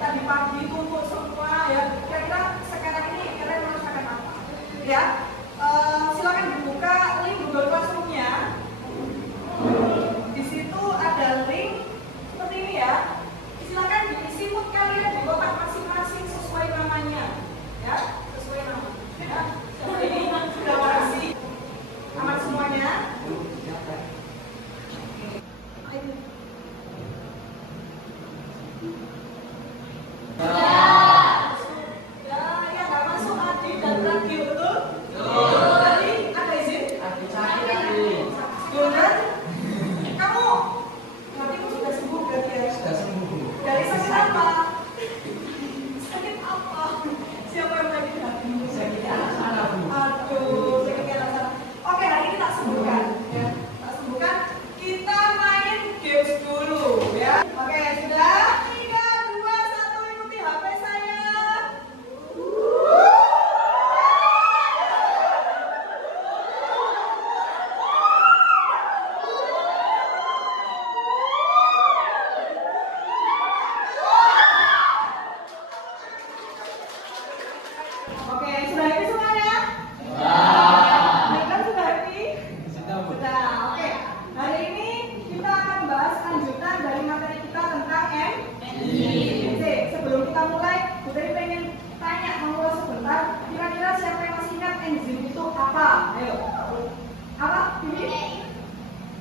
tadi pagi kumpul semua ya. Kira-kira sekarang ini kalian merasakan apa? Ya, silakan dibuka link Google Classroom-nya. Di situ ada link seperti ini ya. Silakan diisi mood kalian di kotak masing-masing sesuai namanya, ya, sesuai nama. Ya, seperti ini sudah kasih. Aman semuanya.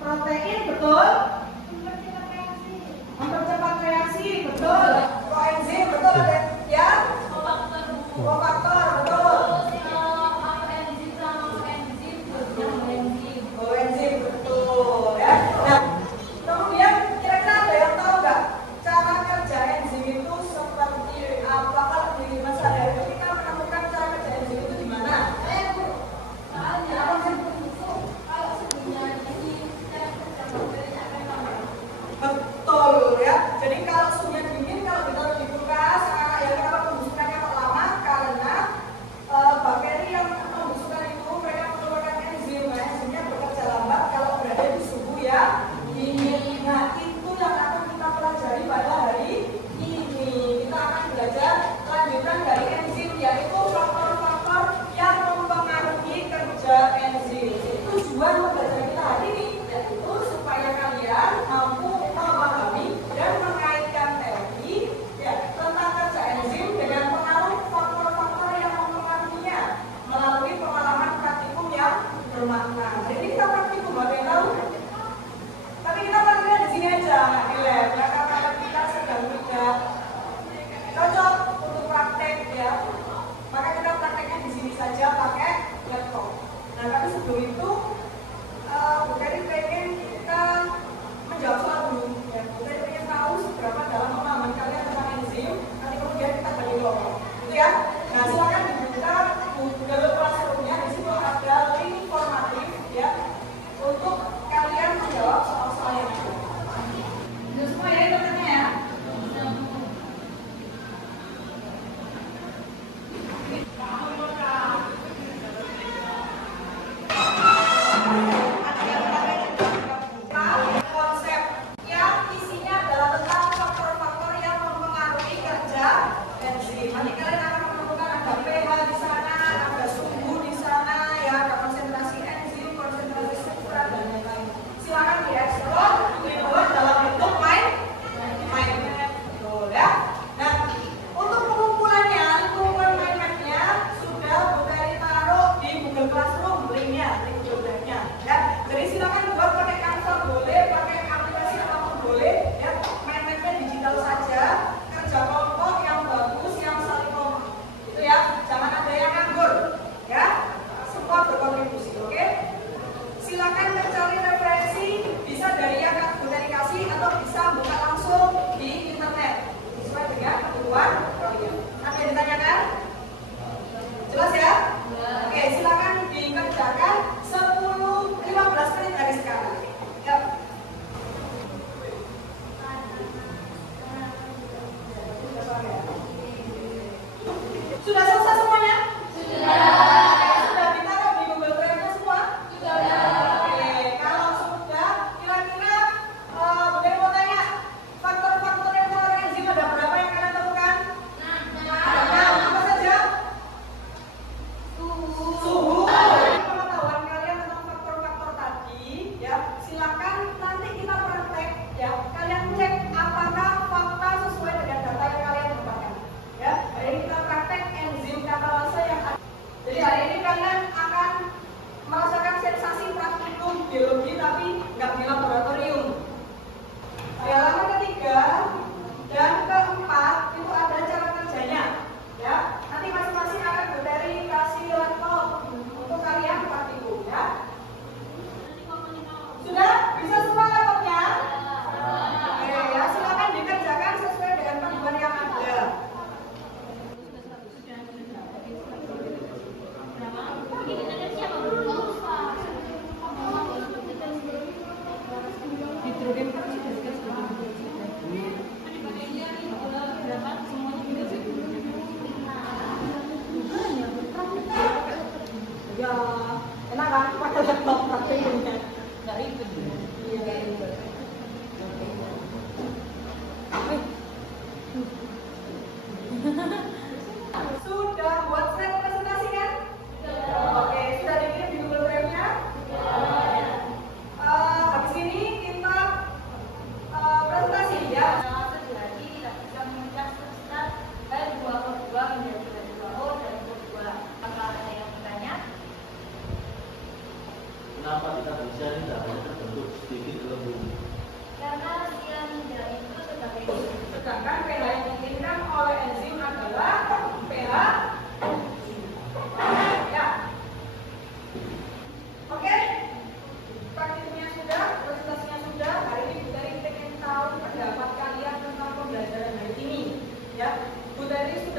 Protein, betul? Mempercepat reaksi, betul? Koenzim, betul ya? Kofaktor, betul? Koenzim, betul ya? Nah, kemudian kira-kira ada yang tahu nggak cara kerja enzim itu seperti apa? Kalau di masa hari kita menemukan cara kerja enzim itu di mana? Betul ya. Jadi kalau suhunya dingin, kalau ditaruh di kulkas, ya kenapa pembusukannya kok lama? Karena bakteri yang membusukkan itu mereka mengeluarkan enzim. Nah, enzimnya bekerja lambat kalau berada di suhu yang dingin. Nah, itu yang akan kita pelajari pada hari ini. Kita akan belajar lanjutan dari enzim, yaitu faktor-faktor yang mempengaruhi kerja enzim. Tujuan pembelajaran kita hari ini yaitu supaya kalian mampu memahami dan mengaitkan teori ya, tentang kerja enzim dengan pengaruh faktor-faktor yang mempengaruhinya melalui pengalaman praktikum yang bermakna. Jadi kita praktikum, ada yang tahu? Tapi kita praktiknya di sini aja, nggak di lab. Ya, karena kita sedang tidak cocok untuk praktek ya. Maka kita prakteknya di sini saja pakai laptop. Nah, tapi sebelum itu Bu Kari pengen kita menjawab soal dulu ya. Bu Kari pengen tahu seberapa dalam pemahaman kalian tentang enzim. Nanti kemudian kita bagi kelompok, gitu ya. Nah, silakan dibuka Google Classroom-nya. Di situ ada link informatif ya untuk kalian menjawab soal-soal yang ada. Itu semua ya ikutannya ya. Konsep yang isinya adalah tentang faktor-faktor yang mempengaruhi kerja enzim. Nanti kalian akan menemukan ada pH di sana, ada suhu di sana, ya, ada konsentrasi enzim, konsentrasi struktural dan lain-lain. Silakan dieksplor, dibuat dalam bentuk main. Betul ya. Nah, untuk pengumpulannya, pengumpulan main-mainnya sudah Bu Kari taruh di Google Classroom linknya, link Google Drive-nya. Ya, jadi silakan buat pakai kantor boleh, pakai aplikasi apapun boleh. Ya, main-mainnya digital saja, kerja kelompok yang bagus, yang saling ngomong. Itu ya, jangan ada yang nganggur. Ya, semua berkontribusi, oke? Silakan mencari referensi, bisa dari yang Bu Kari kasih atau bisa buka langsung di internet sesuai dengan kebutuhan kalian. Ada yang ditanyakan? Jelas ya? Oke, silakan dikerjakan 10-15 menit dari sekarang. Yuk. Sudah selesai semuanya? Sudah ditaruh di Google Drive-nya semua? Oke, kalau sudah, kira-kira Bu Kari mau tanya faktor-faktor yang mempengaruhi enzim ada berapa yang kalian temukan? Ya, Bu Teri